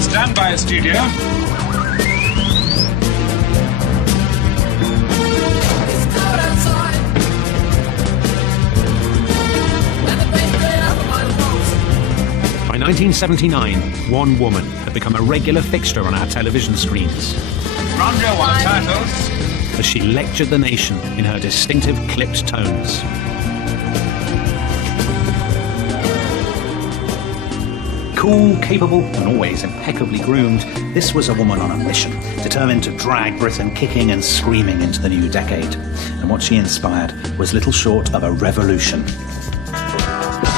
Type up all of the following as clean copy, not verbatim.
Standby studio. By 1979, one woman had become a regular fixture on our television screens Rondo won the titles. as she lectured the nation in her distinctive clipped tones. Cool, capable, and always impeccably groomed, this was a woman on a mission, determined to drag Britain kicking and screaming into the new decade. And what she inspired was little short of a revolution.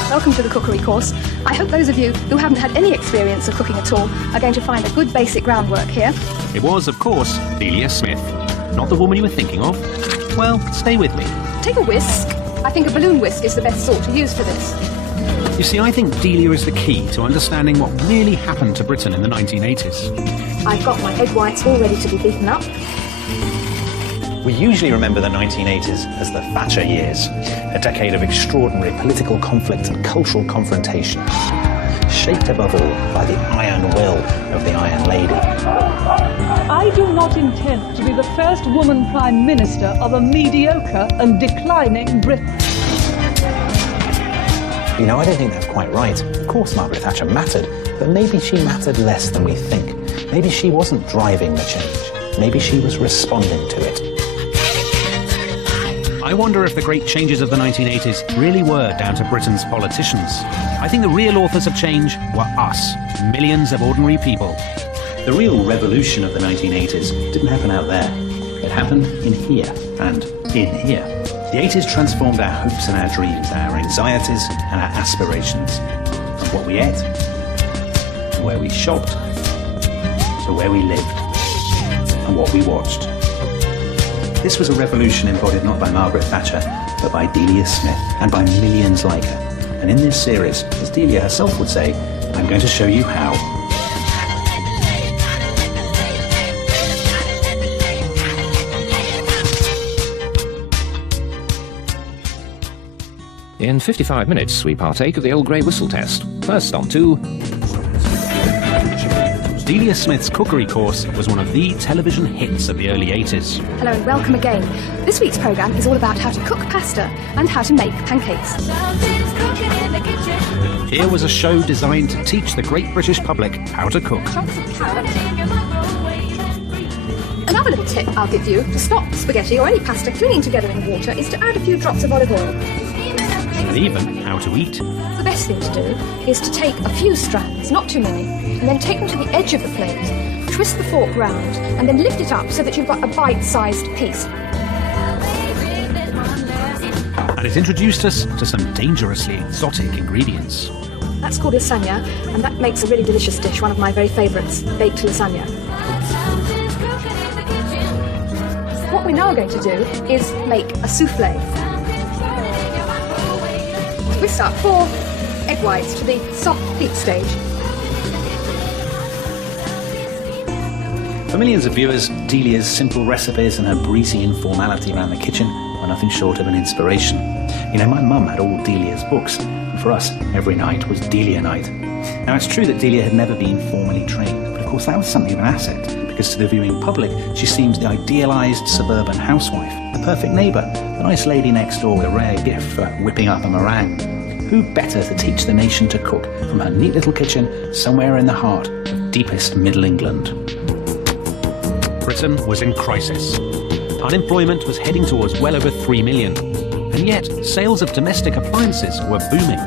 Welcome to the cookery course. I hope those of you who haven't had any experience of cooking at all are going to find a good basic groundwork here. It was, of course, Delia Smith. Not the woman you were thinking of? Well, stay with me. Take a whisk. I think a balloon whisk is the best sort to use for this. You see, I think Delia is the key to understanding what really happened to Britain in the 1980s. I've got my egg whites all ready to be beaten up. We usually remember the 1980s as the Thatcher years, a decade of extraordinary political conflict and cultural confrontation, shaped above all by the iron will of the Iron Lady. I do not intend to be the first woman Prime Minister of a mediocre and declining Britain. You know, I don't think that's quite right. Of course Margaret Thatcher mattered, but maybe she mattered less than we think. Maybe she wasn't driving the change. Maybe she was responding to it. I wonder if the great changes of the 1980s really were down to Britain's politicians. I think the real authors of change were us, millions of ordinary people. The real revolution of the 1980s didn't happen out there. It happened in here and in here. The 80s transformed our hopes and our dreams, our anxieties and our aspirations. From what we ate, to where we shopped, to where we lived, and what we watched. This was a revolution embodied not by Margaret Thatcher, but by Delia Smith and by millions like her. And in this series, as Delia herself would say, I'm going to show you how. In 55 minutes, we partake of the old grey whistle test. First on to... Delia Smith's cookery course was one of the television hits of the early 80s. Hello and welcome again. This week's programme is all about how to cook pasta and how to make pancakes. Here was a show designed to teach the great British public how to cook. Another little tip I'll give you to stop spaghetti or any pasta clinging together in water is to add a few drops of olive oil. And even how to eat. The best thing to do is to take a few strands, not too many, and then take them to the edge of the plate, twist the fork round, and then lift it up so that you've got a bite-sized piece. And it introduced us to some dangerously exotic ingredients. That's called lasagna, and that makes a really delicious dish, one of my very favourites, baked lasagna. What we're now going to do is make a souffle. Twist up 4 egg whites to the soft peak stage. For millions of viewers, Delia's simple recipes and her breezy informality around the kitchen were nothing short of an inspiration. You know, my mum had all Delia's books, and for us, every night was Delia night. Now, it's true that Delia had never been formally trained, but of course that was something of an asset, because to the viewing public, she seems the idealised suburban housewife, the perfect neighbour, the nice lady next door with a rare gift for whipping up a meringue. Who better to teach the nation to cook from her neat little kitchen somewhere in the heart of deepest Middle England? Britain was in crisis. Unemployment was heading towards well over 3 million. And yet, sales of domestic appliances were booming.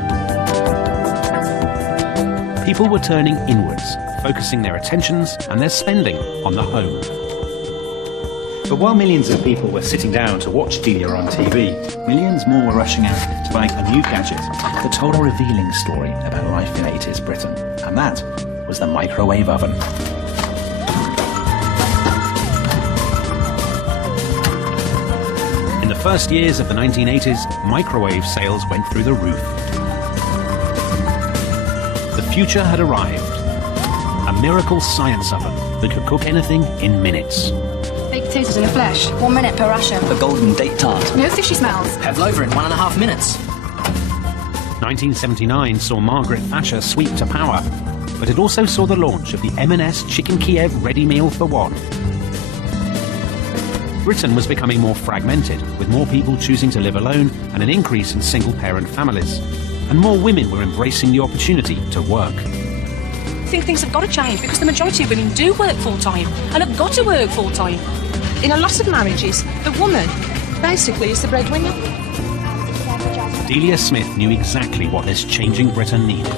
People were turning inwards, focusing their attentions and their spending on the home. But while millions of people were sitting down to watch Delia on TV, millions more were rushing out to buy a new gadget that told a revealing story about life in 80s Britain. And that was the microwave oven. In the first years of the 1980s, microwave sales went through the roof. The future had arrived. A miracle science oven that could cook anything in minutes. Baked potatoes in a flesh, 1 minute per ration. A golden date tart. No fishy smells. Pavlova in 1.5 minutes. 1979 saw Margaret Thatcher sweep to power. but it also saw the launch of the M&S Chicken Kiev ready meal for one. Britain was becoming more fragmented, with more people choosing to live alone and an increase in single-parent families. And more women were embracing the opportunity to work. I think things have got to change because the majority of women do work full-time and have got to work full-time. In a lot of marriages, the woman basically is the breadwinner. Delia Smith knew exactly what this changing Britain needed.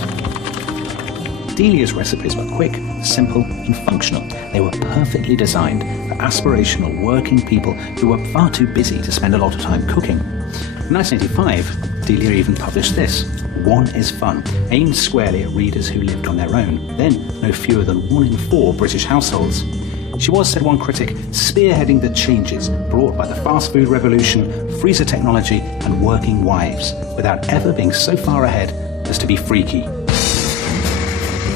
Delia's recipes were quick, simple and functional. They were perfectly designed for aspirational working people who were far too busy to spend a lot of time cooking. In 1985, Delia even published this, One is Fun, aimed squarely at readers who lived on their own, then no fewer than 1 in 4 British households. She was, said one critic, spearheading the changes brought by the fast food revolution, freezer technology and working wives, without ever being so far ahead as to be freaky.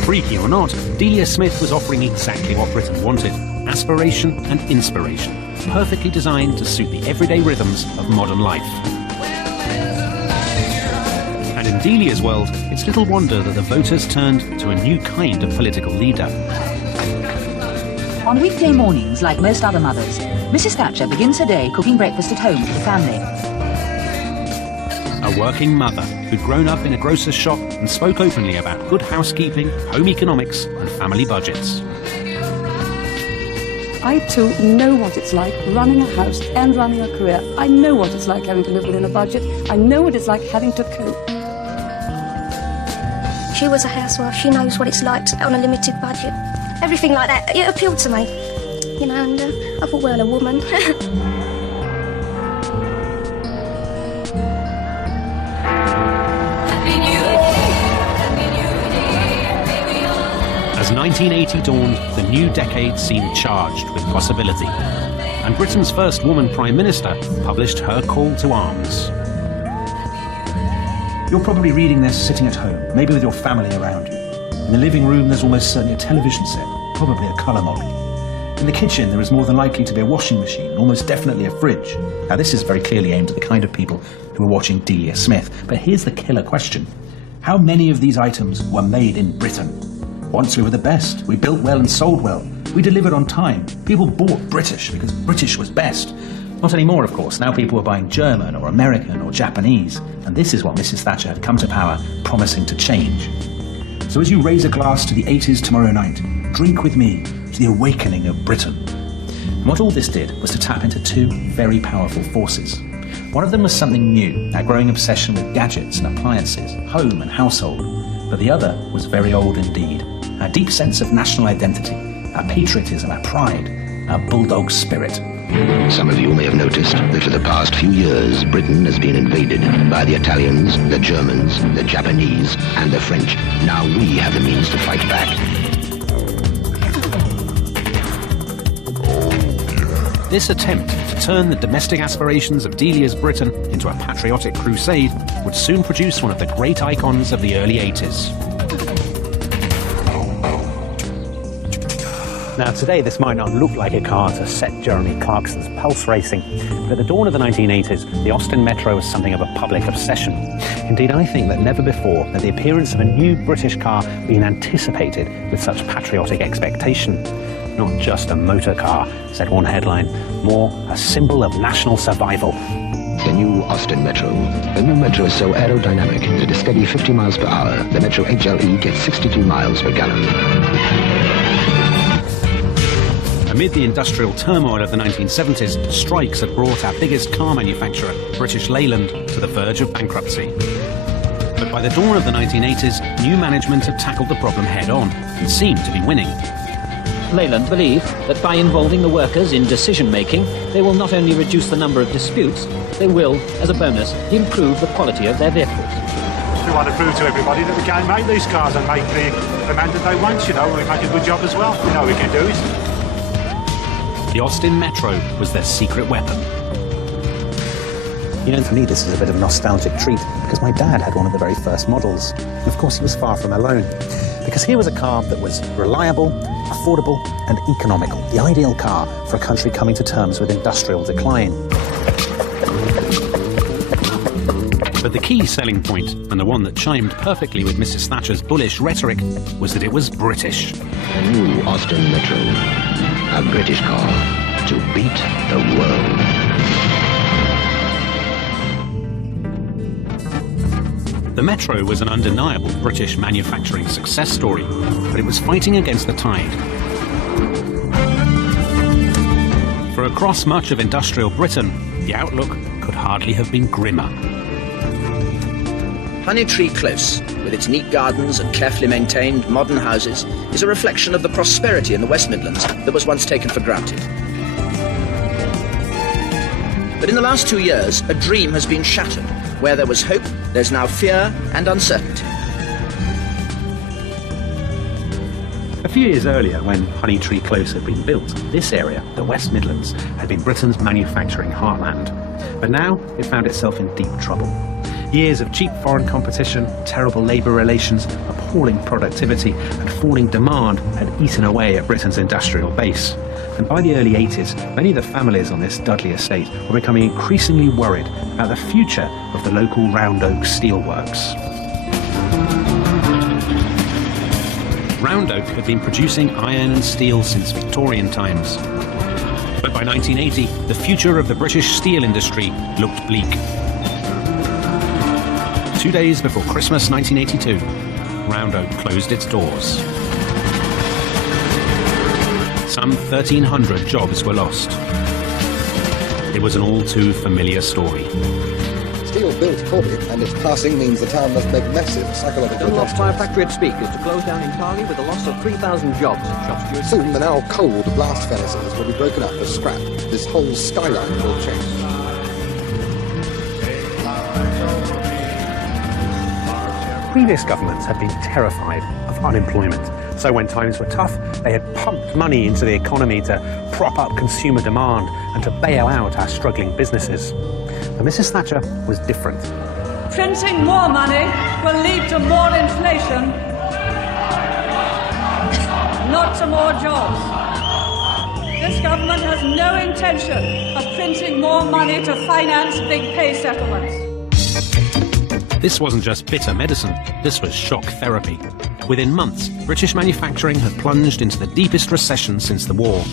Freaky or not, Delia Smith was offering exactly what Britain wanted, aspiration and inspiration, perfectly designed to suit the everyday rhythms of modern life. And in Delia's world, it's little wonder that the voters turned to a new kind of political leader. On weekday mornings, like most other mothers, Mrs. Thatcher begins her day cooking breakfast at home for the family. A working mother who'd grown up in a grocer's shop and spoke openly about good housekeeping, home economics and family budgets. I too know what it's like running a house and running a career. I know what it's like having to live within a budget. I know what it's like having to cope. She was a housewife. She knows what it's like on a limited budget. Everything like that, it appealed to me. You know, and I thought, well, a woman. As 1980 dawned, the new decade seemed charged with possibility. And Britain's first woman Prime Minister published her call to arms. You're probably reading this sitting at home, maybe with your family around you. In the living room, there's almost certainly a television set, probably a colour molly. In the kitchen, there is more than likely to be a washing machine and almost definitely a fridge. Now, this is very clearly aimed at the kind of people who are watching Delia Smith. But here's the killer question. How many of these items were made in Britain? Once we were the best. We built well and sold well. We delivered on time. People bought British because British was best. Not anymore, of course. Now people were buying German or American or Japanese. And this is what Mrs. Thatcher had come to power, promising to change. So as you raise a glass to the 80s tomorrow night, drink with me to the awakening of Britain. And what all this did was to tap into two very powerful forces. One of them was something new, our growing obsession with gadgets and appliances, home and household. But the other was very old indeed. Our deep sense of national identity, our patriotism, our pride, our bulldog spirit. Some of you may have noticed that for the past few years, Britain has been invaded by the Italians, the Germans, the Japanese, and the French. Now we have the means to fight back. This attempt to turn the domestic aspirations of Delia's Britain into a patriotic crusade would soon produce one of the great icons of the early 80s. Now today this might not look like a car to set Jeremy Clarkson's pulse racing, but at the dawn of the 1980s, the Austin Metro was something of a public obsession. Indeed, I think that never before had the appearance of a new British car been anticipated with such patriotic expectation. Not just a motor car, said one headline, more a symbol of national survival. The new Austin Metro. The new Metro is so aerodynamic that at a steady 50 miles per hour, the Metro HLE gets 62 miles per gallon. Amid the industrial turmoil of the 1970s, strikes had brought our biggest car manufacturer, British Leyland, to the verge of bankruptcy. But by the dawn of the 1980s, new management had tackled the problem head-on and seemed to be winning. Leyland believe that by involving the workers in decision-making, they will not only reduce the number of disputes, they will, as a bonus, improve the quality of their vehicles. We want to prove to everybody that we can make these cars and make the demand that they want, you know, we make a good job as well. We know we can do it. The Austin Metro was their secret weapon. You know, for me this is a bit of a nostalgic treat because my dad had one of the very first models. And of course he was far from alone. Because here was a car that was reliable, affordable and economical. The ideal car for a country coming to terms with industrial decline. But the key selling point, and the one that chimed perfectly with Mrs. Thatcher's bullish rhetoric, was that it was British. The new Austin Metro. A British car to beat the world. The Metro was an undeniable British manufacturing success story, but it was fighting against the tide. For across much of industrial Britain, the outlook could hardly have been grimmer. Honeytree Close, with its neat gardens and carefully maintained modern houses, is a reflection of the prosperity in the West Midlands that was once taken for granted. But in the last 2 years, a dream has been shattered. Where there was hope, there's now fear and uncertainty. A few years earlier, when Honeytree Close had been built, this area, the West Midlands, had been Britain's manufacturing heartland. But now it found itself in deep trouble. Years of cheap foreign competition, terrible labour relations, appalling productivity and falling demand had eaten away at Britain's industrial base. And by the early 80s, many of the families on this Dudley estate were becoming increasingly worried about the future of the local Round Oak steelworks. Round Oak had been producing iron and steel since Victorian times. But by 1980, the future of the British steel industry looked bleak. 2 days before Christmas 1982, Round Oak closed its doors. Some 1,300 jobs were lost. It was an all too familiar story. Steel built Corby, and its passing means the town must make massive psychological Dunlop's Fire Factory at Speke is to close down entirely with the loss of 3,000 jobs. Soon the now cold blast furnaces will be broken up as scrap. This whole skyline will change. Previous governments had been terrified of unemployment. So when times were tough, they had pumped money into the economy to prop up consumer demand and to bail out our struggling businesses. But Mrs. Thatcher was different. Printing more money will lead to more inflation, not to more jobs. This government has no intention of printing more money to finance big pay settlements. This wasn't just bitter medicine, this was shock therapy. Within months, British manufacturing had plunged into the deepest recession since the war.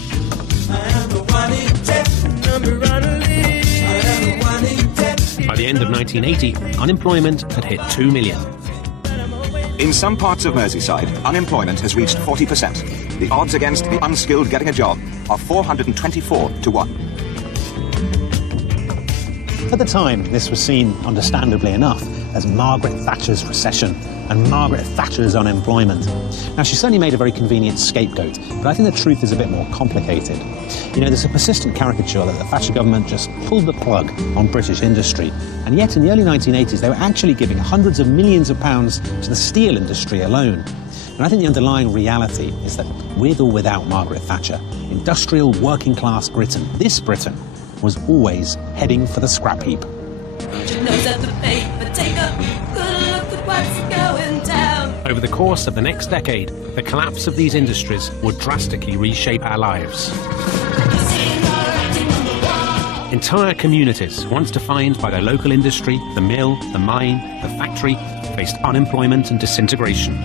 By the end of 1980, unemployment had hit 2 million. In some parts of Merseyside, unemployment has reached 40%. The odds against the unskilled getting a job are 424 to 1. At the time, this was seen, understandably enough, as Margaret Thatcher's recession and Margaret Thatcher's unemployment. Now, she certainly made a very convenient scapegoat, but I think the truth is a bit more complicated. You know, there's a persistent caricature that the Thatcher government just pulled the plug on British industry, and yet in the early 1980s they were actually giving hundreds of millions of pounds to the steel industry alone. And I think the underlying reality is that with or without Margaret Thatcher, industrial working class Britain, this Britain, was always heading for the scrap heap. Over the course of the next decade, the collapse of these industries would drastically reshape our lives. Entire communities, once defined by their local industry, the mill, the mine, the factory, faced unemployment and disintegration.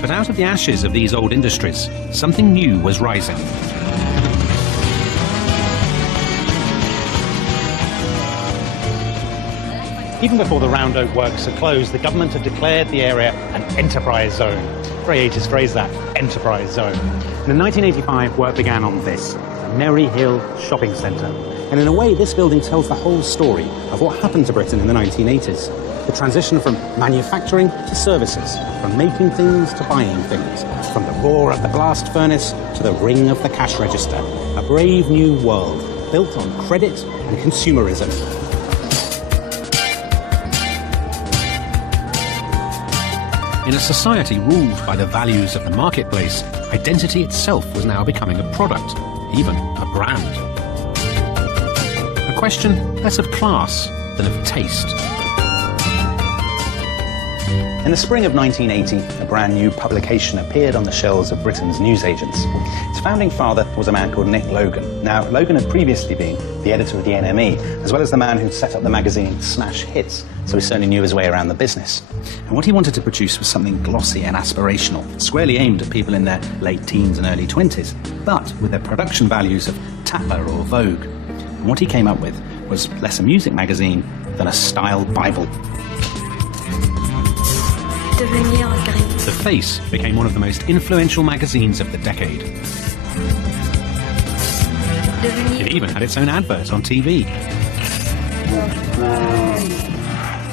But out of the ashes of these old industries, something new was rising. Even before the Round Oak works are closed, the government had declared the area an enterprise zone. Very 80s phrase, that, enterprise zone. And in 1985, work began on this, the Merry Hill Shopping Centre. And in a way, this building tells the whole story of what happened to Britain in the 1980s. The transition from manufacturing to services, from making things to buying things, from the roar of the blast furnace to the ring of the cash register. A brave new world built on credit and consumerism. In a society ruled by the values of the marketplace, identity itself was now becoming a product, even a brand. A question less of class than of taste. In the spring of 1980, a brand new publication appeared on the shelves of Britain's newsagents. Its founding father was a man called Nick Logan. Now, Logan had previously been the editor of the NME, as well as the man who'd set up the magazine Smash Hits, so he certainly knew his way around the business. And what he wanted to produce was something glossy and aspirational, squarely aimed at people in their late teens and early 20s, but with their production values of Tapper or Vogue. And what he came up with was less a music magazine than a style Bible. The Face became one of the most influential magazines of the decade. It even had its own advert on TV.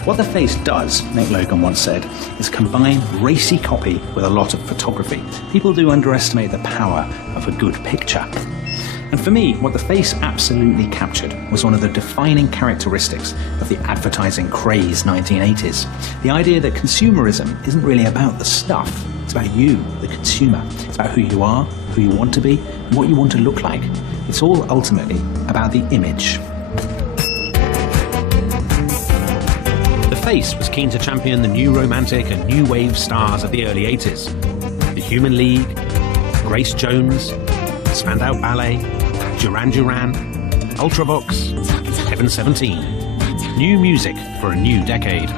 What The Face does, Nick Logan once said, is combine racy copy with a lot of photography. People do underestimate the power of a good picture. And for me, what The Face absolutely captured was one of the defining characteristics of the advertising craze 1980s. The idea that consumerism isn't really about the stuff, it's about you, the consumer. It's about who you are, who you want to be, and what you want to look like. It's all ultimately about the image. The Face was keen to champion the new romantic and new wave stars of the early 80s. The Human League, Grace Jones, Spandau Ballet, Duran Duran, Ultravox, Heaven 17. New music for a new decade.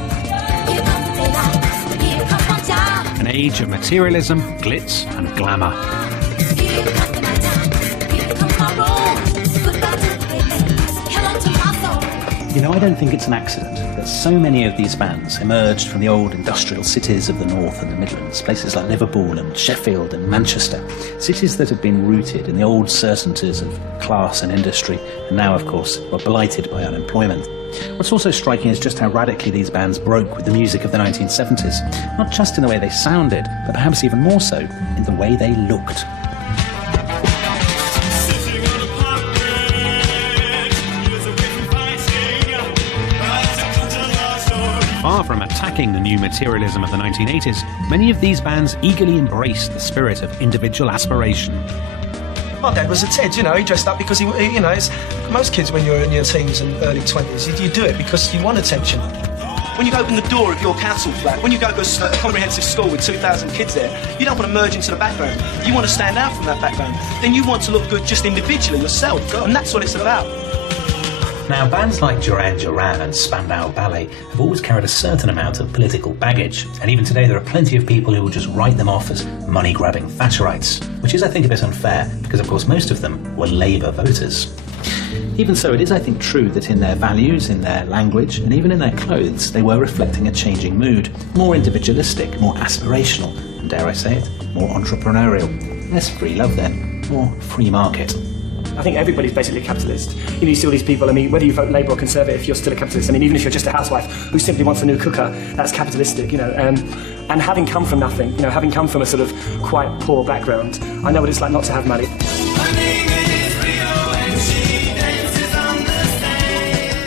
An age of materialism, glitz and glamour. You know, I don't think it's an accident that so many of these bands emerged from the old industrial cities of the North and the Midlands, places like Liverpool and Sheffield and Manchester, cities that had been rooted in the old certainties of class and industry, and now, of course, were blighted by unemployment. What's also striking is just how radically these bands broke with the music of the 1970s, not just in the way they sounded, but perhaps even more so in the way they looked. Far from attacking the new materialism of the 1980s, many of these bands eagerly embraced the spirit of individual aspiration. My dad was a Ted, you know, he dressed up because he you know, it's, most kids when you're in your teens and early 20s, you do it because you want attention. When you open the door of your council flat, when you go to a comprehensive school with 2,000 kids there, you don't want to merge into the background. You want to stand out from that background. Then you want to look good just individually yourself, and that's what it's about. Now, bands like Duran Duran and Spandau Ballet have always carried a certain amount of political baggage, and even today there are plenty of people who will just write them off as money-grabbing Thatcherites, which is, I think, a bit unfair, because of course most of them were Labour voters. Even so, it is, I think, true that in their values, in their language, and even in their clothes, they were reflecting a changing mood, more individualistic, more aspirational, and dare I say it, more entrepreneurial. Less free love then, more free market. I think everybody's basically a capitalist. You know, you see all these people, I mean, whether you vote Labour or Conservative, you're still a capitalist. I mean, even if you're just a housewife who simply wants a new cooker, that's capitalistic, you know. And having come from nothing, you know, having come from a sort of quite poor background, I know what it's like not to have money.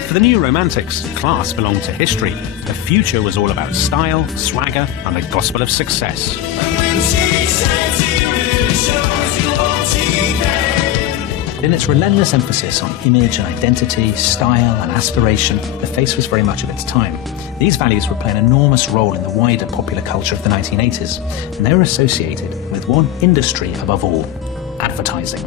For the new romantics, class belonged to history. The future was all about style, swagger, and the gospel of success. In its relentless emphasis on image and identity, style and aspiration, The Face was very much of its time. These values would play an enormous role in the wider popular culture of the 1980s, and they were associated with one industry above all: advertising.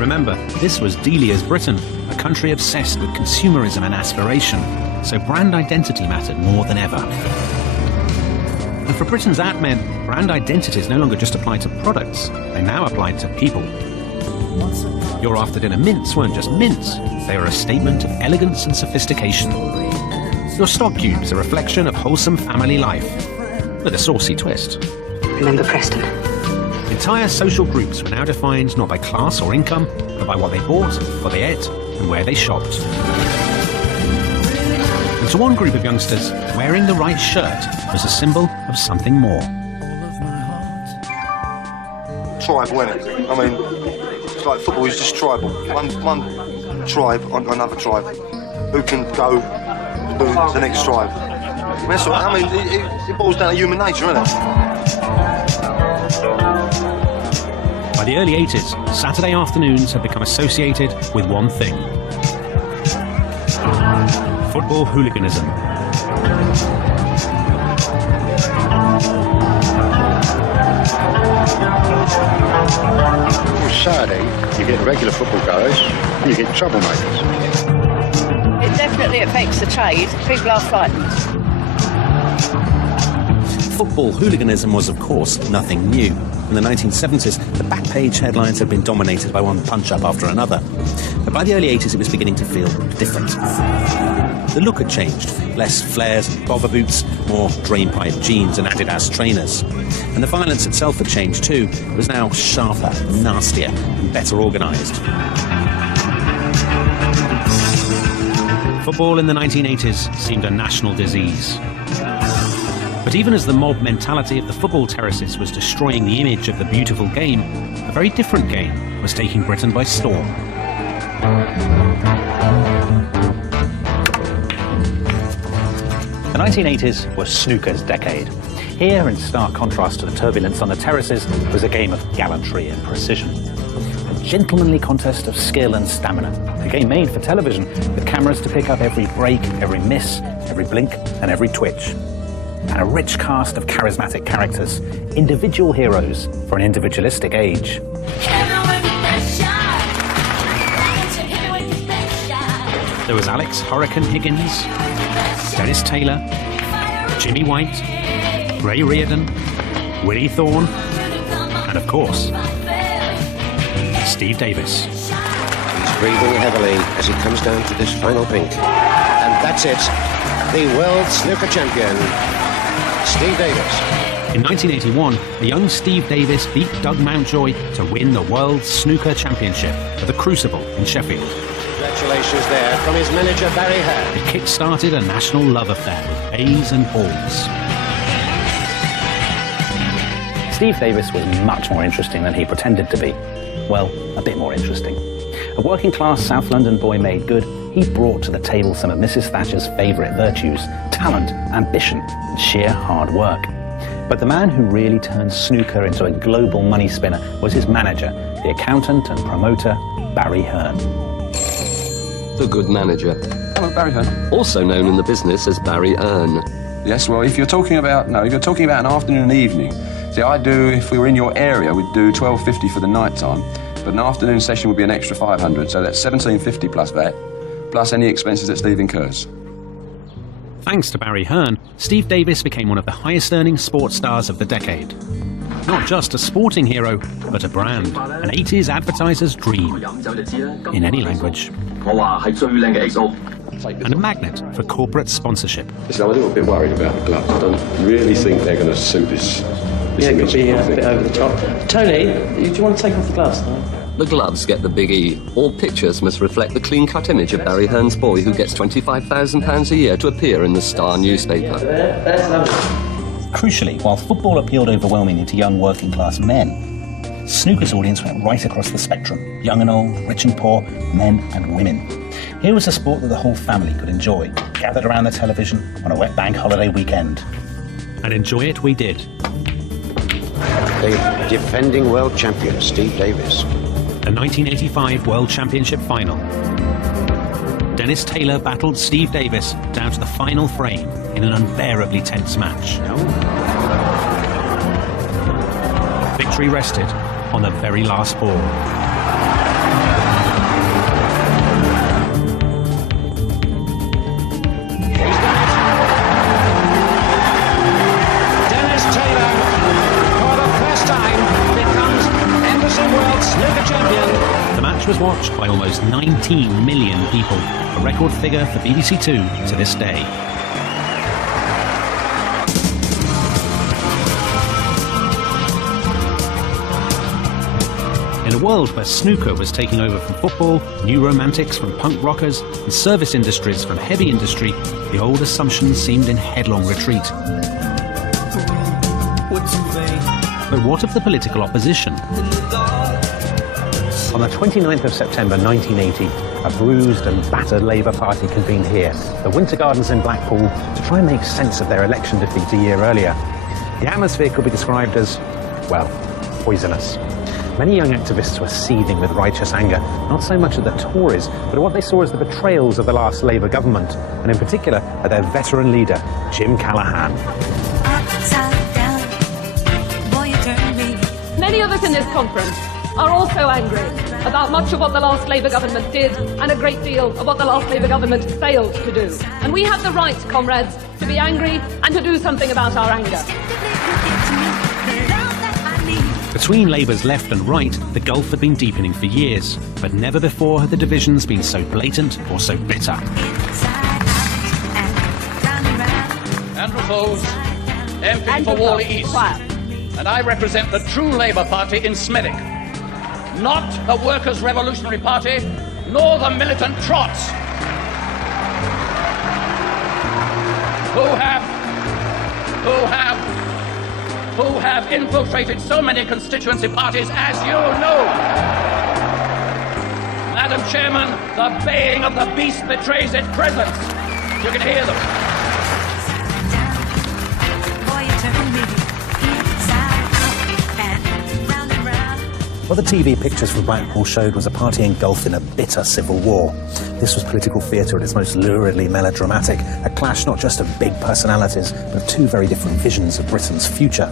Remember, this was Delia's Britain, a country obsessed with consumerism and aspiration, so brand identity mattered more than ever. And for Britain's ad men, brand identities no longer just applied to products, they now applied to people. Your after-dinner mints weren't just mints, they were a statement of elegance and sophistication. Your stock cubes a reflection of wholesome family life, with a saucy twist. Remember Preston? Entire social groups were now defined not by class or income, but by what they bought, what they ate, and where they shopped. And to one group of youngsters, wearing the right shirt was a symbol of something more. Tribal, isn't it? I mean, it's like football is just tribal. One tribe on another tribe. Who can go to the next tribe? That's what, I mean, it boils down to human nature, isn't it? By the early 80s, Saturday afternoons had become associated with one thing: football hooliganism. Saturday, you get regular football goers, and you get troublemakers. It definitely affects the trade. People are frightened. Football hooliganism was, of course, nothing new. In the 1970s, the back page headlines had been dominated by one punch-up after another. But by the early 80s, it was beginning to feel different. The look had changed. Less flares and bobber boots, more drainpipe jeans and Adidas trainers. And the violence itself had changed too. It was now sharper, nastier, and better organised. Football in the 1980s seemed a national disease. But even as the mob mentality of the football terraces was destroying the image of the beautiful game, a very different game was taking Britain by storm. The 1980s was snooker's decade. Here, in stark contrast to the turbulence on the terraces, was a game of gallantry and precision. A gentlemanly contest of skill and stamina. A game made for television, with cameras to pick up every break, every miss, every blink, and every twitch. And a rich cast of charismatic characters, individual heroes for an individualistic age. There was Alex Hurricane Higgins, Dennis Taylor, Jimmy White, Ray Reardon, Willie Thorne, and of course, Steve Davis. He's breathing heavily as he comes down to this final pink. And that's it. The world snooker champion, Steve Davis. In 1981, a young Steve Davis beat Doug Mountjoy to win the World Snooker Championship at the Crucible in Sheffield. Congratulations there from his manager, Barry Hearn. It kick-started a national love affair with A's and balls. Steve Davis was much more interesting than he pretended to be. Well, a bit more interesting. A working-class South London boy made good, he brought to the table some of Mrs. Thatcher's favourite virtues: talent, ambition, and sheer hard work. But the man who really turned snooker into a global money spinner was his manager, the accountant and promoter, Barry Hearn. The good manager. Hello, Barry Hearn. Also known in the business as Barry Earn. Yes, well, if you're talking about an afternoon and evening, see, if we were in your area, we'd do £12.50 for the night time, but an afternoon session would be an extra £500, so that's £17.50 plus VAT, plus any expenses that Steve incurs. Thanks to Barry Hearn, Steve Davis became one of the highest-earning sports stars of the decade. Not just a sporting hero, but a brand, an 80s advertiser's dream, in any language. And a magnet for corporate sponsorship. Listen, I'm a little bit worried about the gloves. I don't really think they're going to suit this yeah, it could be a bit over the top. Tony, do you want to take off the gloves? The gloves get the big E. All pictures must reflect the clean-cut image of Barry Hearn's boy who gets £25,000 a year to appear in the Star newspaper. Crucially, while football appealed overwhelmingly to young working-class men, snooker's audience went right across the spectrum. Young and old, rich and poor, men and women. Here was a sport that the whole family could enjoy, gathered around the television on a wet bank holiday weekend. And enjoy it we did. The defending world champion, Steve Davis. The 1985 World Championship final. Dennis Taylor battled Steve Davis down to the final frame in an unbearably tense match. Victory rested on the very last ball. Dennis Taylor, for the first time, becomes Henderson World Snooker Champion. The match was watched by almost 19 million people, a record figure for BBC Two to this day. In a world where snooker was taking over from football, new romantics from punk rockers, and service industries from heavy industry, the old assumptions seemed in headlong retreat. But what of the political opposition? On the 29th of September 1980, a bruised and battered Labour Party convened here, the Winter Gardens in Blackpool, to try and make sense of their election defeat a year earlier. The atmosphere could be described as, well, poisonous. Many young activists were seething with righteous anger, not so much at the Tories, but at what they saw as the betrayals of the last Labour government, and in particular at their veteran leader, Jim Callaghan. Many of us in this conference are also angry about much of what the last Labour government did and a great deal of what the last Labour government failed to do. And we have the right, comrades, to be angry and to do something about our anger. Between Labour's left and right, the gulf had been deepening for years, but never before had the divisions been so blatant or so bitter. Andrew Foles, MP for Whalley East, and I represent the true Labour Party in Smethwick, not the Workers' Revolutionary Party, nor the militant Trots, who have infiltrated so many constituency parties, as you know. Madam Chairman, the baying of the beast betrays its presence. You can hear them. What the TV pictures from Blackpool showed was a party engulfed in a bitter civil war. This was political theatre at its most luridly melodramatic, a clash not just of big personalities, but of two very different visions of Britain's future.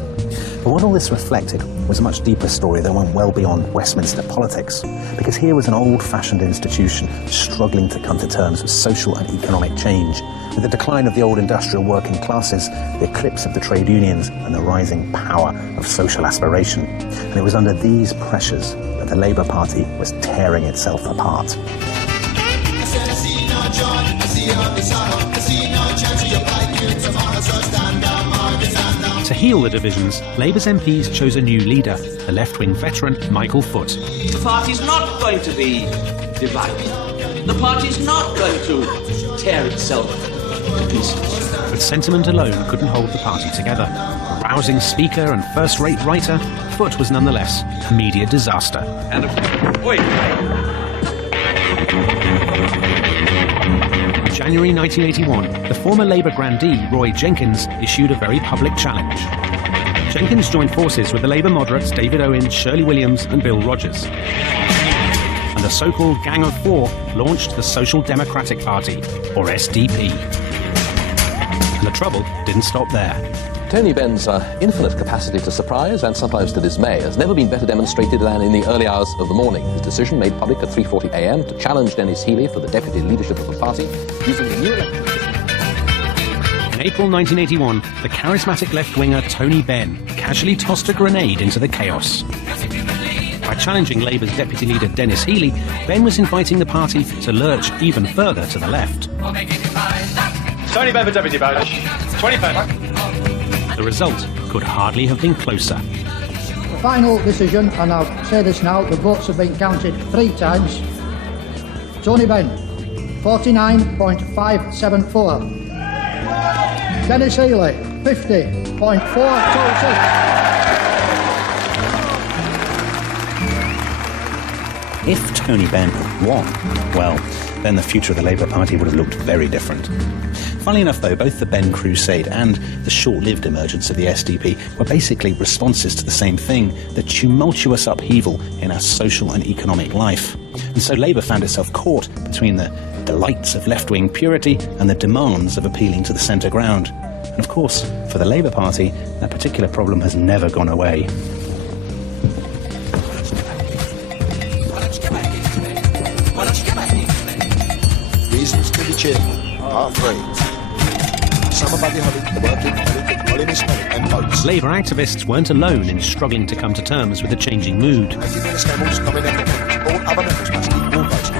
But what all this reflected was a much deeper story that went well beyond Westminster politics, because here was an old-fashioned institution struggling to come to terms with social and economic change, with the decline of the old industrial working classes, the eclipse of the trade unions, and the rising power of social aspiration. And it was under these pressures that the Labour Party was tearing itself apart. To heal the divisions, Labour's MPs chose a new leader, the left-wing veteran Michael Foot. The party's not going to be divided. The party's not going to tear itself to pieces. But sentiment alone couldn't hold the party together. A rousing speaker and first-rate writer, Foot was nonetheless a media disaster. And In January 1981, the former Labour grandee, Roy Jenkins, issued a very public challenge. Jenkins joined forces with the Labour moderates David Owen, Shirley Williams and Bill Rogers. And the so-called Gang of Four launched the Social Democratic Party, or SDP. And the trouble didn't stop there. Tony Benn's infinite capacity to surprise and sometimes to dismay has never been better demonstrated than in the early hours of the morning. His decision, made public at 3:40 a.m. to challenge Dennis Healey for the deputy leadership of the party using the new election. In April 1981, the charismatic left-winger Tony Benn casually tossed a grenade into the chaos. By challenging Labour's deputy leader Dennis Healey, Benn was inviting the party to lurch even further to the left. Tony Benn for deputy vote. 25. The result could hardly have been closer. The final decision, and I'll say this now, the votes have been counted 3 times. Tony Benn, 49.574. Dennis Healey, 50.426. If Tony Benn had won, well, then the future of the Labour Party would have looked very different. Funnily enough, though, both the Benn crusade and the short-lived emergence of the SDP were basically responses to the same thing, the tumultuous upheaval in our social and economic life. And so Labour found itself caught between the delights of left-wing purity and the demands of appealing to the centre ground. And of course, for the Labour Party, that particular problem has never gone away. Reasons to be cheerful. Part 3. Somebody hurry, the working hurry, and votes. Labour activists weren't alone in struggling to come to terms with the changing mood. All other members must equal votes.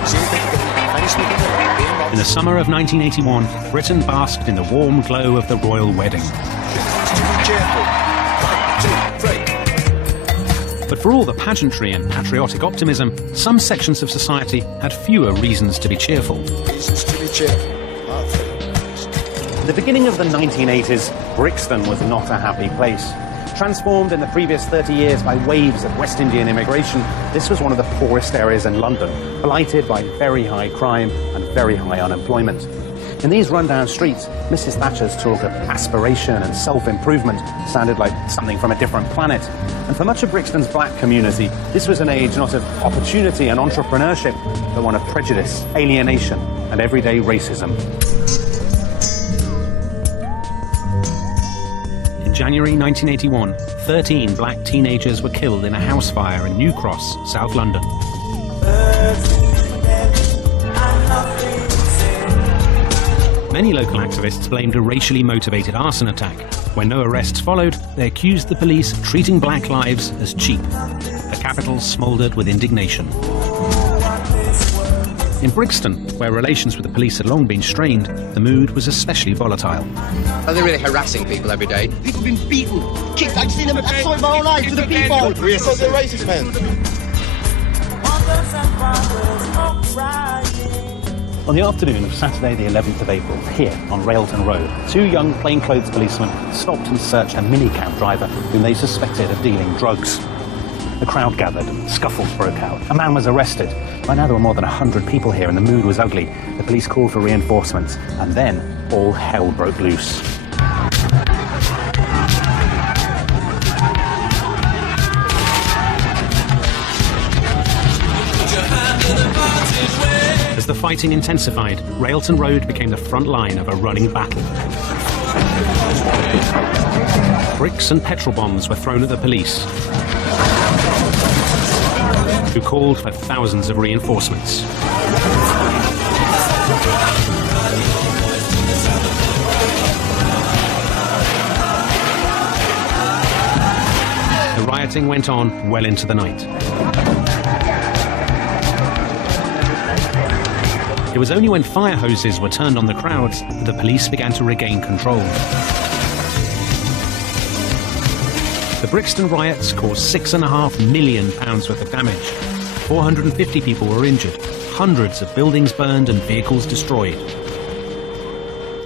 In the summer of 1981, Britain basked in the warm glow of the royal wedding. But for all the pageantry and patriotic optimism, some sections of society had fewer reasons to be cheerful. Reasons to be cheerful. Part 3. At the beginning of the 1980s, Brixton was not a happy place. Transformed in the previous 30 years by waves of West Indian immigration, this was one of the poorest areas in London, blighted by very high crime and very high unemployment. In these rundown streets, Mrs. Thatcher's talk of aspiration and self-improvement sounded like something from a different planet. And for much of Brixton's black community, this was an age not of opportunity and entrepreneurship, but one of prejudice, alienation, and everyday racism. In January 1981, 13 black teenagers were killed in a house fire in New Cross, South London. Many local activists blamed a racially motivated arson attack. When no arrests followed, they accused the police of treating black lives as cheap. The capital smouldered with indignation. In Brixton, where relations with the police had long been strained, the mood was especially volatile. Are they really harassing people every day? People have been beaten, kicked. I've seen them at that my whole life to the people. Because they're racist men. On the afternoon of Saturday the 11th of April, here on Railton Road, 2 young plainclothes policemen stopped and searched a minicab driver whom they suspected of dealing drugs. The crowd gathered and scuffles broke out. A man was arrested. By now there were more than 100 people here and the mood was ugly. The police called for reinforcements and then all hell broke loose. As the fighting intensified, Railton Road became the front line of a running battle. Bricks and petrol bombs were thrown at the police, who called for thousands of reinforcements. The rioting went on well into the night. It was only when fire hoses were turned on the crowds that the police began to regain control. The Brixton riots caused £6.5 million worth of damage. 450 people were injured, hundreds of buildings burned and vehicles destroyed.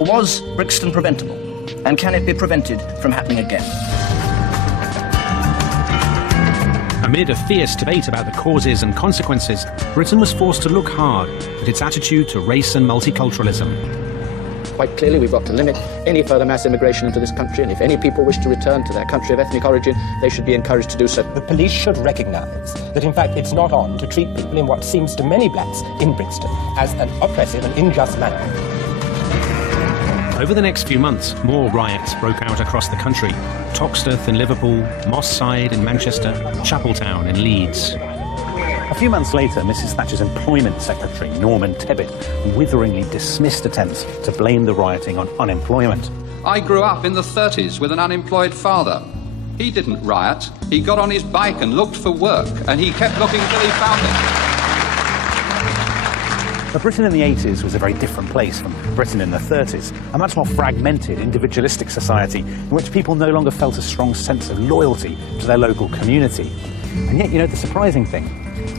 Was Brixton preventable? And can it be prevented from happening again? Amid a fierce debate about the causes and consequences, Britain was forced to look hard at its attitude to race and multiculturalism. Quite clearly, we've got to limit any further mass immigration into this country, and if any people wish to return to their country of ethnic origin, they should be encouraged to do so. The police should recognise that, in fact, it's not on to treat people in what seems to many blacks in Brixton as an oppressive and unjust manner. Over the next few months, more riots broke out across the country. Toxteth in Liverpool, Moss Side in Manchester, Chapeltown in Leeds. A few months later, Mrs. Thatcher's Employment Secretary, Norman Tebbit, witheringly dismissed attempts to blame the rioting on unemployment. I grew up in the 30s with an unemployed father. He didn't riot. He got on his bike and looked for work, and he kept looking till he found it. But Britain in the 80s was a very different place from Britain in the 30s, a much more fragmented, individualistic society in which people no longer felt a strong sense of loyalty to their local community. And yet, you know, the surprising thing,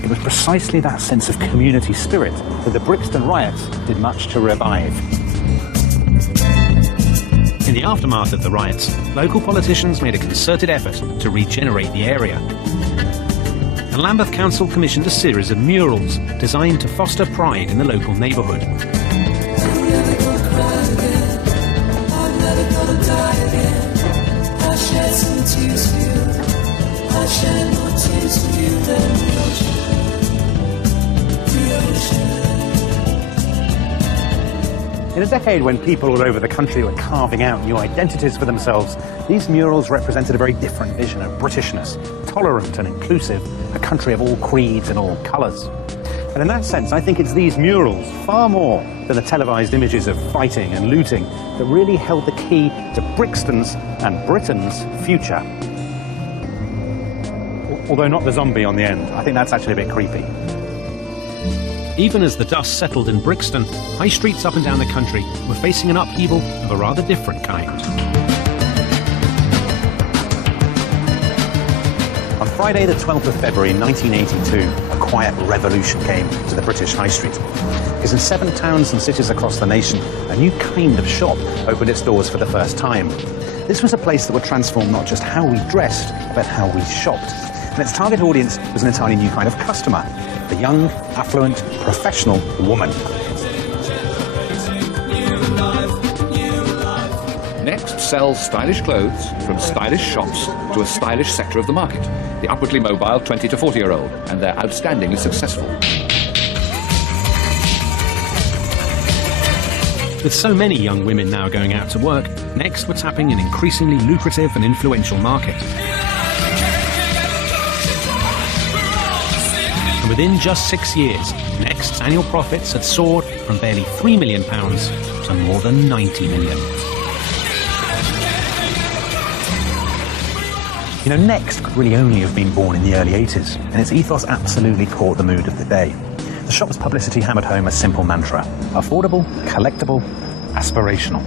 it was precisely that sense of community spirit that the Brixton riots did much to revive. In the aftermath of the riots, local politicians made a concerted effort to regenerate the area. And Lambeth Council commissioned a series of murals designed to foster pride in the local neighbourhood. In a decade when people all over the country were carving out new identities for themselves, these murals represented a very different vision of Britishness, tolerant and inclusive, a country of all creeds and all colours. And in that sense, I think it's these murals, far more than the televised images of fighting and looting, that really held the key to Brixton's and Britain's future. Although not the zombie on the end. I think that's actually a bit creepy. Even as the dust settled in Brixton, high streets up and down the country were facing an upheaval of a rather different kind. On Friday the 12th of February 1982, a quiet revolution came to the British High Street. Because in 7 towns and cities across the nation, a new kind of shop opened its doors for the first time. This was a place that would transform not just how we dressed, but how we shopped. And its target audience was an entirely new kind of customer, the young, affluent, professional woman. sell stylish clothes from stylish shops to a stylish sector of the market, the upwardly mobile 20 to 40-year-old, and they're outstandingly successful. With so many young women now going out to work, Next were tapping an increasingly lucrative and influential market. And within just 6 years, Next's annual profits had soared from barely £3 million to more than £90 million. You know, Next could really only have been born in the early 80s, and its ethos absolutely caught the mood of the day. The shop's publicity hammered home a simple mantra: affordable, collectible, aspirational.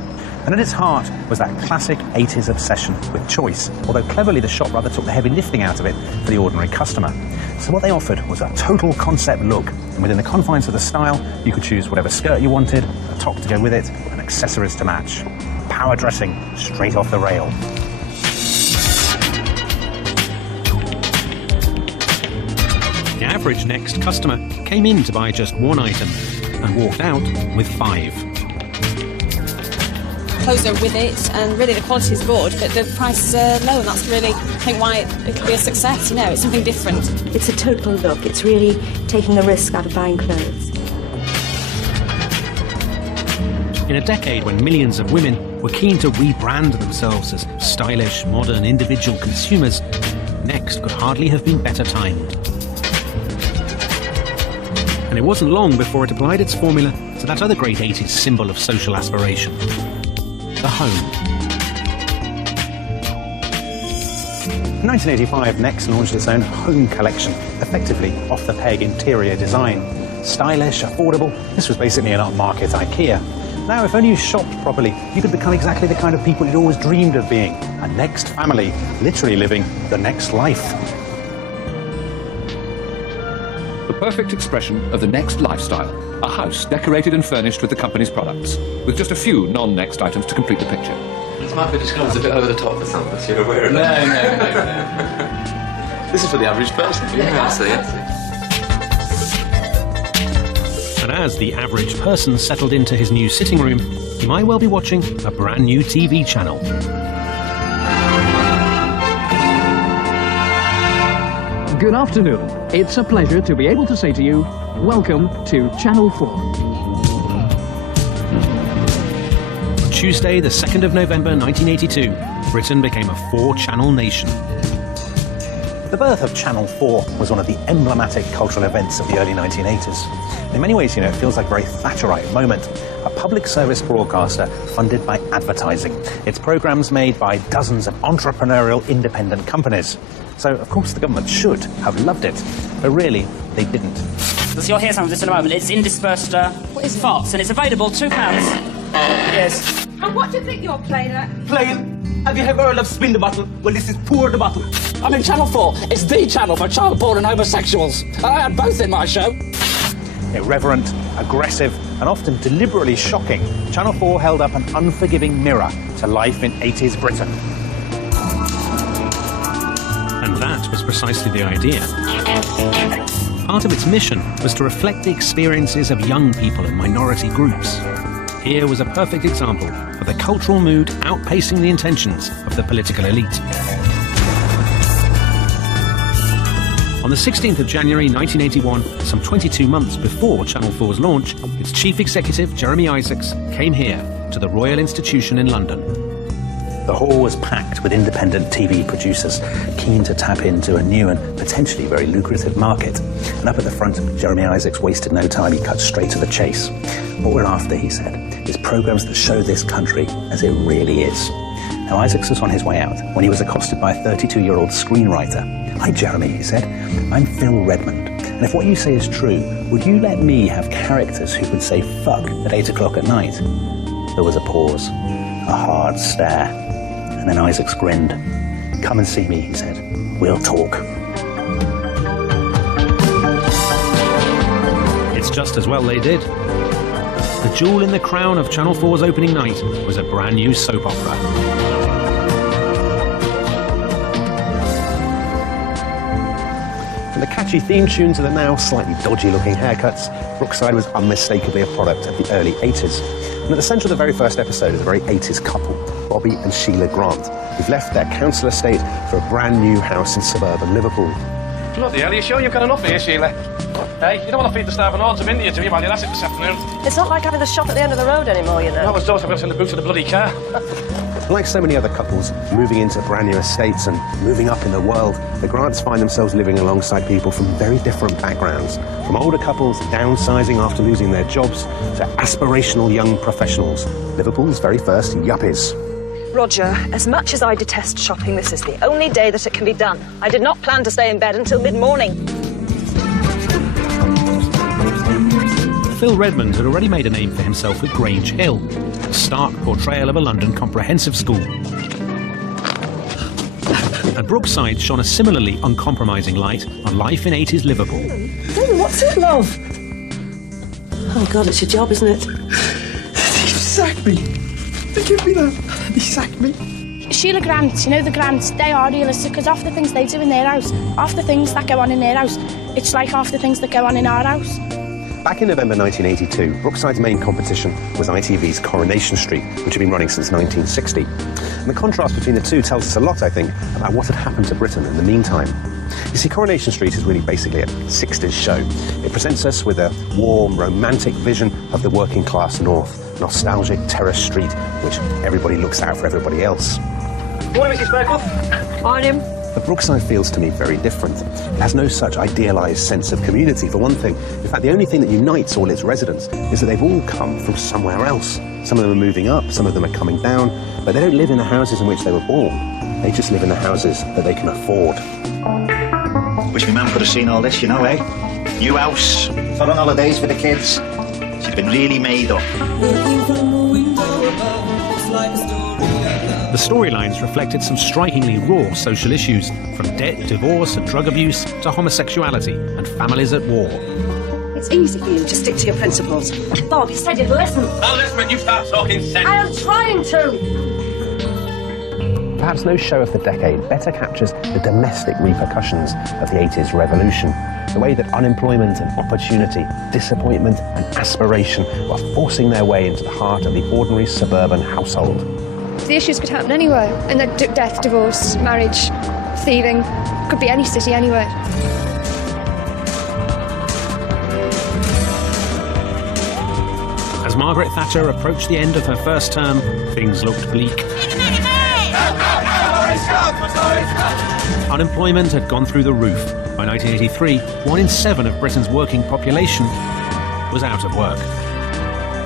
And at its heart was that classic 80s obsession with choice, although cleverly the shop rather took the heavy lifting out of it for the ordinary customer. So what they offered was a total concept look, and within the confines of the style, you could choose whatever skirt you wanted, a top to go with it, and accessories to match. Power dressing straight off the rail. The average Next customer came in to buy just one item and walked out with 5. Clothes are with it, and really the quality is good, but the prices are low, and that's really, I think, why it could be a success. You know, it's something different. It's a total look. It's really taking the risk out of buying clothes. In a decade when millions of women were keen to rebrand themselves as stylish, modern, individual consumers, Next could hardly have been better timed. And it wasn't long before it applied its formula to that other great 80s symbol of social aspiration: the home. In 1985, Next launched its own home collection, effectively off-the-peg interior design. Stylish, affordable, this was basically an upmarket IKEA. Now, if only you shopped properly, you could become exactly the kind of people you'd always dreamed of being. A Next family, literally living the next life. The perfect expression of the Next lifestyle. A house decorated and furnished with the company's products, with just a few non-Next items to complete the picture. This might be described as a bit over the top for some of us, you're aware of that? No. This is for the average person. Yeah, I see. And as the average person settled into his new sitting room, he might well be watching a brand new TV channel. Good afternoon. It's a pleasure to be able to say to you, welcome to Channel 4. On Tuesday, the 2nd of November 1982, Britain became a 4-channel nation. The birth of Channel 4 was one of the emblematic cultural events of the early 1980s. In many ways, you know, it feels like a very Thatcherite moment. A public service broadcaster funded by advertising. Its programmes made by dozens of entrepreneurial independent companies. So, of course, the government should have loved it, but really, they didn't. So you'll hear some of this in a moment. It's indispersed farts, and it's available £2. Yes. And what do you think you're playing at? Playing? Have you ever heard of Spin the Bottle? Well, this is Pour the Bottle. I'm in Channel 4. It's the channel for child porn and homosexuals. I had both in my show. Irreverent, aggressive, and often deliberately shocking, Channel 4 held up an unforgiving mirror to life in 80s Britain. And that was precisely the idea. Part of its mission was to reflect the experiences of young people and minority groups. Here was a perfect example of the cultural mood outpacing the intentions of the political elite. On the 16th of January 1981, some 22 months before Channel 4's launch, its chief executive, Jeremy Isaacs, came here to the Royal Institution in London. The hall was packed with independent TV producers, keen to tap into a new and potentially very lucrative market. And up at the front, Jeremy Isaacs wasted no time. He cut straight to the chase. What we're after, he said, is programmes that show this country as it really is. Now, Isaacs was on his way out when he was accosted by a 32-year-old screenwriter. "Hi, Jeremy," he said. "I'm Phil Redmond, and if what you say is true, would you let me have characters who would say fuck at 8 o'clock at night?" There was a pause, a hard stare, and then Isaacs grinned. "Come and see me," he said. "We'll talk." It's just as well they did. The jewel in the crown of Channel 4's opening night was a brand new soap opera. From the catchy theme tune to the now slightly dodgy-looking haircuts, Brookside was unmistakably a product of the early 80s. And at the centre of the very first episode is a very 80s couple. Bobby and Sheila Grant, who've left their council estate for a brand new house in suburban Liverpool. Bloody hell, are you sure you've got enough here, Sheila? Hey, you don't want to feed the starving hordes of India, do you, while you're at it this afternoon? It's not like having the shop at the end of the road anymore, you know. No, it's also got us in the boots of the bloody car. Like so many other couples moving into brand new estates and moving up in the world, the Grants find themselves living alongside people from very different backgrounds. From older couples downsizing after losing their jobs to aspirational young professionals. Liverpool's very first yuppies. Roger, as much as I detest shopping, this is the only day that it can be done. I did not plan to stay in bed until mid-morning. Phil Redmond had already made a name for himself with Grange Hill, a stark portrayal of a London comprehensive school. And Brookside shone a similarly uncompromising light on life in 80s Liverpool. David, what's it, love? Oh, God, it's your job, isn't it? You sacked me. They give me that. They sacked me. Sheila Grant, you know the Grants, they are realistic because half the things they do in their house, half the things that go on in their house, it's like half the things that go on in our house. Back in November 1982, Brookside's main competition was ITV's Coronation Street, which had been running since 1960. And the contrast between the two tells us a lot, I think, about what had happened to Britain in the meantime. You see, Coronation Street is really basically a 60s show. It presents us with a warm, romantic vision of the working class north, nostalgic terrace street, which everybody looks out for everybody else. Morning, Mrs. Fairclough. Morning. But Brookside feels to me very different. It has no such idealised sense of community, for one thing. In fact, the only thing that unites all its residents is that they've all come from somewhere else. Some of them are moving up, some of them are coming down, but they don't live in the houses in which they were born. They just live in the houses that they can afford. Wish my mum could have seen all this, you know, eh? New house, foreign holidays with the kids. She'd been really made up. The storylines reflected some strikingly raw social issues, from debt, divorce and drug abuse to homosexuality and families at war. It's easy for you to stick to your principles. Bob, you said you'd listen. I'll listen when you start talking sense. I am trying to. Perhaps no show of the decade better captures the domestic repercussions of the 80s revolution. The way that unemployment and opportunity, disappointment and aspiration were forcing their way into the heart of the ordinary suburban household. The issues could happen anywhere, and death, divorce, marriage, thieving, could be any city, anywhere. As Margaret Thatcher approached the end of her first term, things looked bleak. Unemployment had gone through the roof. By 1983, 1 in 7 of Britain's working population was out of work.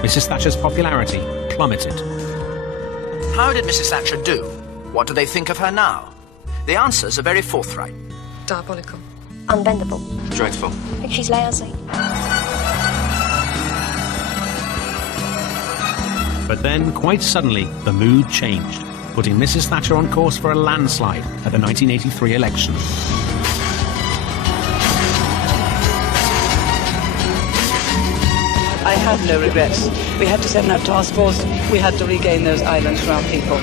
Mrs. Thatcher's popularity plummeted. How did Mrs. Thatcher do? What do they think of her now? The answers are very forthright. Diabolical. Unbendable. Dreadful. I think she's lazy. But then, quite suddenly, the mood changed, putting Mrs. Thatcher on course for a landslide at the 1983 election. I have no regrets. We had to send that task force. We had to regain those islands for our people.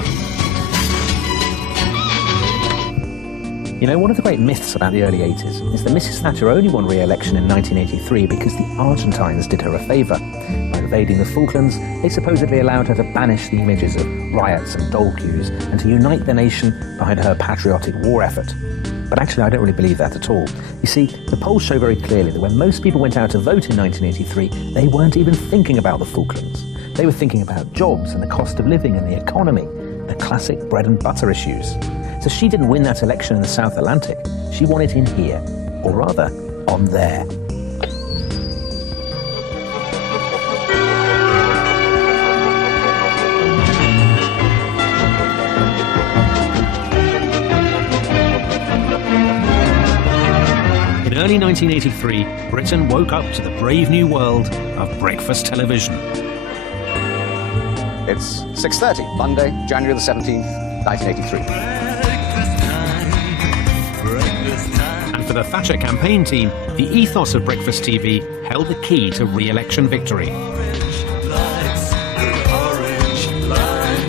You know, one of the great myths about the early 80s is that Mrs. Thatcher only won re-election in 1983 because the Argentines did her a favour. By invading the Falklands, they supposedly allowed her to banish the images of riots and dole queues and to unite the nation behind her patriotic war effort. But actually, I don't really believe that at all. You see, the polls show very clearly that when most people went out to vote in 1983, they weren't even thinking about the Falklands. They were thinking about jobs and the cost of living and the economy, the classic bread and butter issues. So she didn't win that election in the South Atlantic. She won it in here, or rather, on there. In early 1983, Britain woke up to the brave new world of breakfast television. It's 6:30, Monday, January the 17th, 1983. And for the Thatcher campaign team, the ethos of breakfast TV held the key to re-election victory.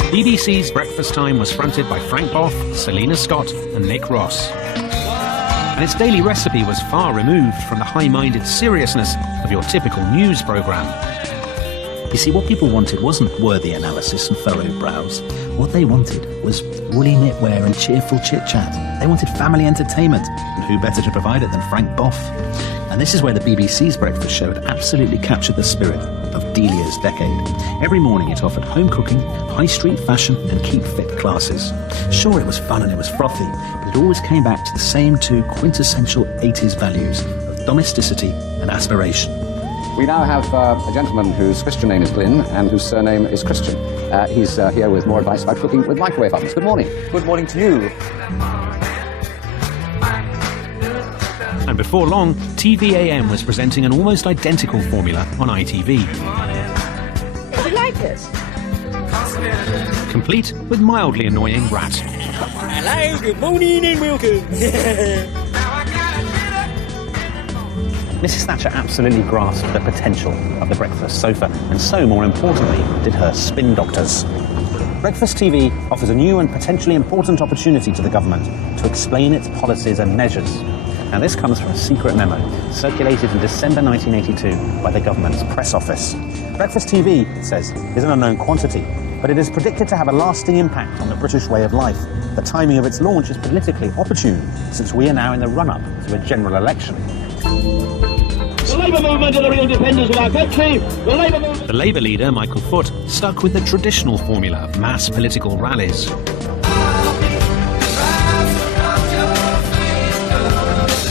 BBC's Breakfast Time was fronted by Frank Boff, Selina Scott and Nick Ross. And its daily recipe was far removed from the high-minded seriousness of your typical news programme. You see, what people wanted wasn't worthy analysis and furrowed brows. What they wanted was woolly knitwear and cheerful chit-chat. They wanted family entertainment, and who better to provide it than Frank Boff? And this is where the BBC's breakfast show had absolutely captured the spirit of Delia's decade. Every morning it offered home cooking, high street fashion and keep fit classes. Sure, it was fun and it was frothy, but it always came back to the same two quintessential 80s values of domesticity and aspiration. We now have a gentleman whose Christian name is Glyn and whose surname is Christian. He's here with more advice about cooking with microwave ovens. Good morning. Good morning to you. And before long, TVAM was presenting an almost identical formula on ITV. Do you like it? Complete with mildly annoying rat. Hello, good morning and welcome. Mrs. Thatcher absolutely grasped the potential of the breakfast sofa, and so, more importantly, did her spin doctors. Breakfast TV offers a new and potentially important opportunity to the government to explain its policies and measures. Now, this comes from a secret memo circulated in December 1982 by the government's press office. Breakfast TV, it says, is an unknown quantity, but it is predicted to have a lasting impact on the British way of life. The timing of its launch is politically opportune, since we are now in the run-up to a general election. The Labour movement are the real defenders of our country. The Labour leader, Michael Foot, stuck with the traditional formula of mass political rallies.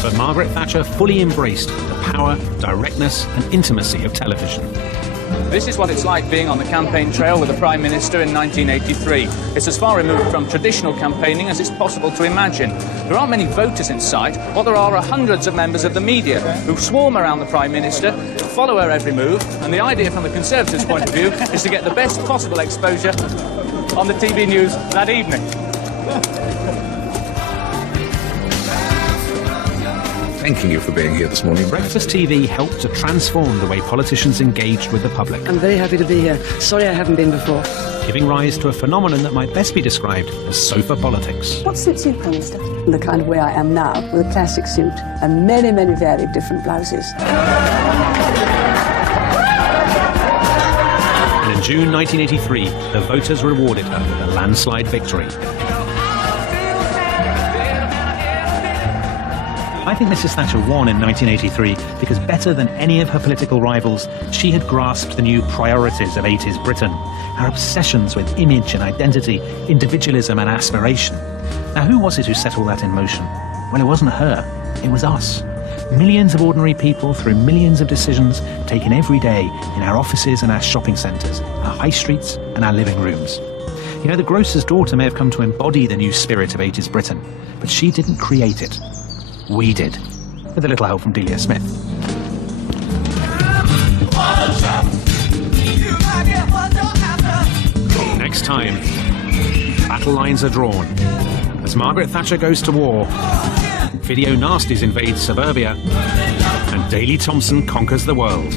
But Margaret Thatcher fully embraced the power, directness and intimacy of television. This is what it's like being on the campaign trail with the Prime Minister in 1983. It's as far removed from traditional campaigning as it's possible to imagine. There aren't many voters in sight. What there are hundreds of members of the media who swarm around the Prime Minister, follow her every move, and the idea from the Conservatives' point of view is to get the best possible exposure on the TV news that evening. Thanking you for being here this morning. Breakfast TV helped to transform the way politicians engaged with the public. I'm very happy to be here. Sorry I haven't been before. Giving rise to a phenomenon that might best be described as sofa politics. What suits you, Prime Minister? The kind of way I am now, with a classic suit and many, many varied different blouses. And in June 1983, the voters rewarded her with a landslide victory. I think Mrs. Thatcher won in 1983 because better than any of her political rivals, she had grasped the new priorities of 80s Britain, her obsessions with image and identity, individualism and aspiration. Now, who was it who set all that in motion? Well, it wasn't her, it was us. Millions of ordinary people through millions of decisions taken every day in our offices and our shopping centres, our high streets and our living rooms. You know, the grocer's daughter may have come to embody the new spirit of 80s Britain, but she didn't create it. We did, with a little help from Delia Smith. Next time, battle lines are drawn. As Margaret Thatcher goes to war, Video Nasties invades suburbia, and Daley Thompson conquers the world.